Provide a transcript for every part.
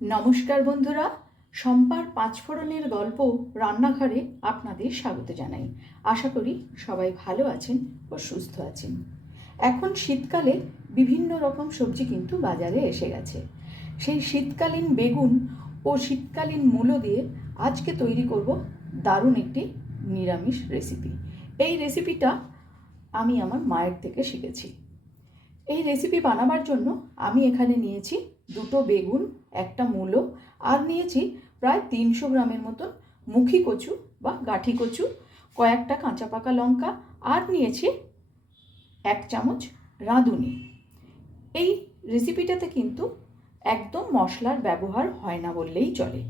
নমস্কার বন্ধুরা, শম্পার পাঁচফোড়নের গল্প রান্নাঘরে আপনাদের স্বাগত জানাই। আশা করি সবাই ভালো আছেন ও সুস্থ আছেন। এখন শীতকালে বিভিন্ন রকম সবজি কিন্তু বাজারে এসে গেছে। সেই শীতকালীন বেগুন ও শীতকালীন মূলো দিয়ে আজকে তৈরি করব দারুণ একটি নিরামিষ রেসিপি। এই রেসিপিটা আমি আমার মায়ের থেকে শিখেছি। এই রেসিপি বানাবার জন্য আমি এখানে নিয়েছি দুটো বেগুন, একটা মূলো, আর নিয়েছি প্রায় 300 গ্রামের মতন মুখী কচু বা গাঠি কচু, কয়েকটা কাঁচা পাকা লঙ্কা, আর নিয়েছি 1 চামচ রাঁধুনি। এই রেসিপিটাতে কিন্তু একদম মশলার ব্যবহার হয় না বললেই চলে।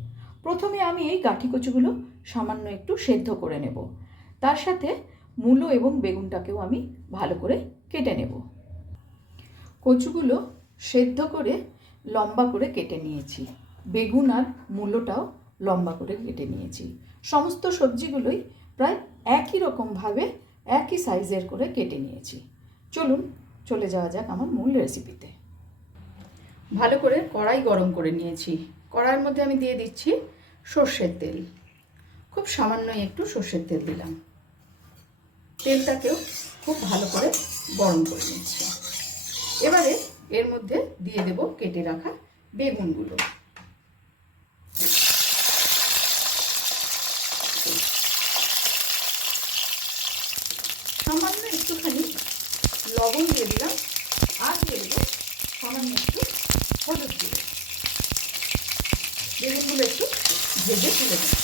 প্রথমে আমি এই গাঠি কচুগুলো সামান্য একটু সেদ্ধ করে নেব। তার সাথে মূলো এবং বেগুনটাকেও আমি ভালো করে কেটে নেব। কচুগুলো সেদ্ধ করে লম্বা করে কেটে নিয়েছি, বেগুন আর মূলোটাও লম্বা করে কেটে নিয়েছি। সমস্ত সবজিগুলোই প্রায় একই রকমভাবে একই সাইজের করে কেটে নিয়েছি। চলুন চলে যাওয়া যাক আমার মূল রেসিপিতে। ভালো করে কড়াই গরম করে নিয়েছি। কড়াইয়ের মধ্যে আমি দিয়ে দিচ্ছি সর্ষের তেল। খুব সামান্যই একটু সর্ষের তেল দিলাম। তেলটাকেও খুব ভালো করে গরম করে নিচ্ছি। এবারে এর মধ্যে দিয়ে দেব কেটে রাখা বেগুনগুলো। সামান্য একটুখানি লবণ দিয়ে দিলাম, আর দিয়ে দেবো সামান্য একটু হলুদ দিয়ে। বেগুনগুলো একটু ভেজে তুলে দেব।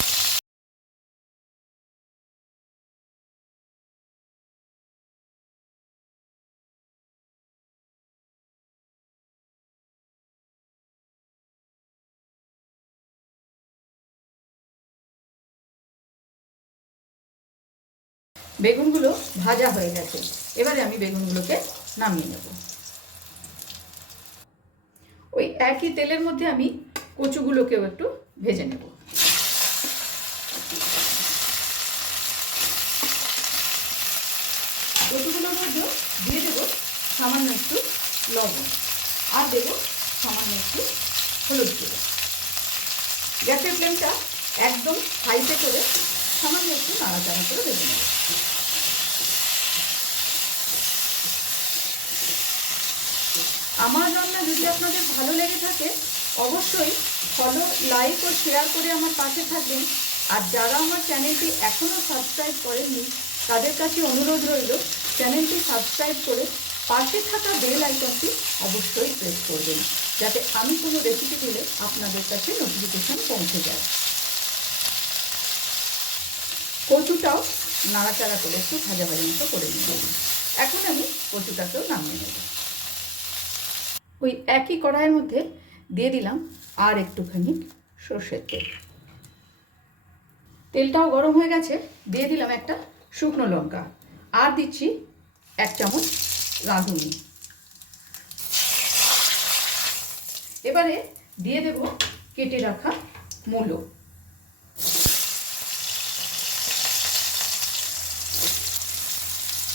বেগুনগুলো ভাজা হয়ে গেছে। এবারে আমি বেগুনগুলোকে নামিয়ে নেব। ওই একই তেলের মধ্যে আমি কচুগুলোকেও একটু ভেজে নেব। কচুগুলোর মধ্যে দিয়ে দেবো সামান্য একটু লবণ, আর দেবো সামান্য একটু হলুদ গুঁড়ো। গ্যাসের ফ্লেমটা একদম হাইতে করে সামান্য একটু নাড়াচাড়া করে ভেজে নেব। আমার রান্না যদি আপনাদের ভালো লেগে থাকে অবশ্যই ফলো, লাইক ও শেয়ার করে আমার পাশে থাকবেন। আর যারা আমার চ্যানেলটি এখনও সাবস্ক্রাইব করেননি তাদের কাছে অনুরোধ রইল চ্যানেলটি সাবস্ক্রাইব করে পাশে থাকা বেল আইকনটি অবশ্যই প্রেস করবেন, যাতে আমি কোনো রেসিপি দিলে আপনাদের কাছে নোটিফিকেশন পৌঁছে যায়। কচুটাও নাড়াচাড়া করে একটু ভাজা ভাজা মতো করে নিয়ে এখন আমি কচুটাকেও নামিয়ে নেব। ওই একই কড়াইয়ের মধ্যে দিয়ে দিলাম আর একটুখানি সর্ষের তেল। তেলটাও গরম হয়ে গেছে। দিয়ে দিলাম একটা শুকনো লঙ্কা, আর দিচ্ছি 1 চামচ রাঁধুনি। এবারে দিয়ে দেব কেটে রাখা মূলো।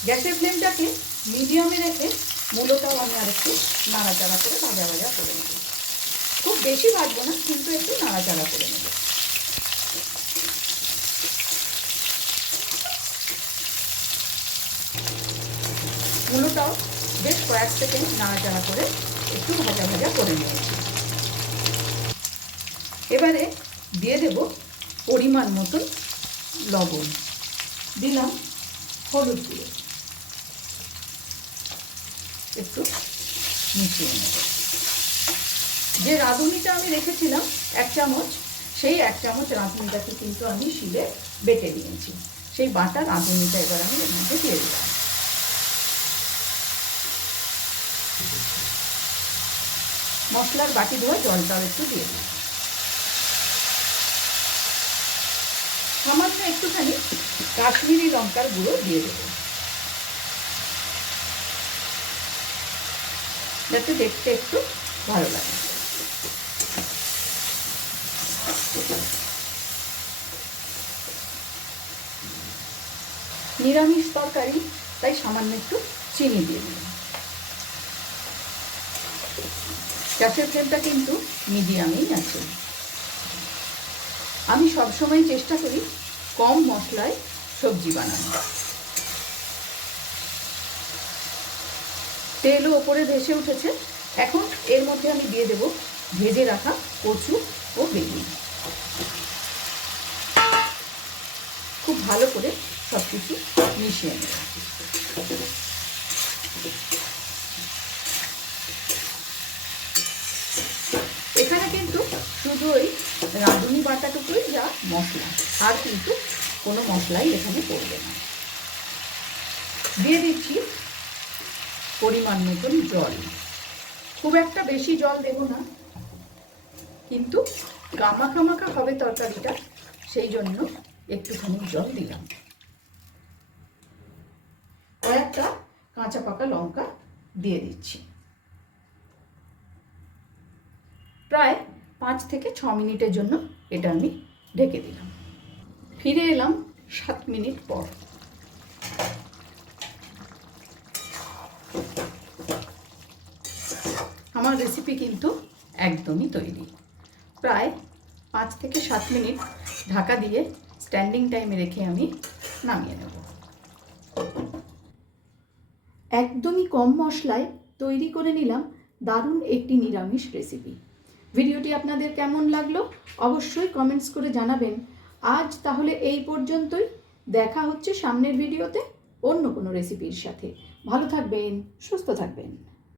গ্যাসের ফ্লেমটাকে মিডিয়ামে রেখে মূলোটাও আমি আর একটু নাড়াচাড়া করে ভাজা ভাজা করে নেব। খুব বেশি ভাজবো না, কিন্তু একটু নাড়াচাড়া করে নেব। মূলোটাও বেশ কয়েক সেকেন্ড নাড়াচাড়া করে একটু ভাজা ভাজা করে নিয়েছি। এবারে দিয়ে দেব পরিমাণ মতন লবণ, দিলাম হলুদ গুঁড়ো, একটু মিশিয়ে নেব। যে রাঁধুনিটা আমি রেখেছিলাম 1 চামচ, সেই 1 চামচ রাঁধুনিটাকে কিন্তু আমি শিলে বেটে নিয়েছি। সেই বাটা রাঁধুনিটা এবার আমি এর মধ্যে দিয়ে দিলাম। মশলার বাটি ধোয়া জলটাও একটু দিয়ে দিই। সামান্য একটুখানি কাশ্মীরি লঙ্কার গুঁড়ো দিয়ে দেব, যাতে দেখতে একটু ভালো লাগে। নিরামিষ তরকারি, তাই সামান্য একটু চিনি দিয়ে দিলাম। গ্যাসের ফ্লেমটা কিন্তু মিডিয়ামেই আছে। আমি সবসময় চেষ্টা করি কম মশলায় সবজি বানানো। তেলও ওপরে ভেসে উঠেছে। এখন এর মধ্যে আমি দিয়ে দেব ভেজে রাখা কচু ও বেগুন। খুব ভালো করে সব কিছু মিশিয়ে নেব। এখানে কিন্তু শুধু ওই রাঁধুনি বাটাটুকুই যা মশলা, আর কিন্তু কোনো মশলাই এখানে পড়বে না। দিয়ে দিচ্ছি পরিমাণ মতন জল। খুব একটা বেশি জল দেব না, কিন্তু গামাখা মাখা হবে তরকারিটা, সেই জন্য একটুখানি জল দিলাম। কয়েকটা কাঁচা পাকা লঙ্কা দিয়ে দিচ্ছি। প্রায় 5 থেকে 6 মিনিটের জন্য এটা আমি ঢেকে দিলাম। ফিরে এলাম 7 মিনিট পর। আমার রেসিপি কিন্তু একদমই তৈরি। প্রায় 5 থেকে 7 মিনিট ঢাকা দিয়ে স্ট্যান্ডিং টাইমে রেখে আমি নামিয়ে নেব। একদমই কম মশলায় তৈরি করে নিলাম দারুণ একটি নিরামিষ রেসিপি। ভিডিওটি আপনাদের কেমন লাগলো অবশ্যই কমেন্টস করে জানাবেন। আজ তাহলে এই পর্যন্তই। দেখা হচ্ছে সামনের ভিডিওতে অন্য কোনো রেসিপির সাথে। ভালো থাকবেন, সুস্থ থাকবেন।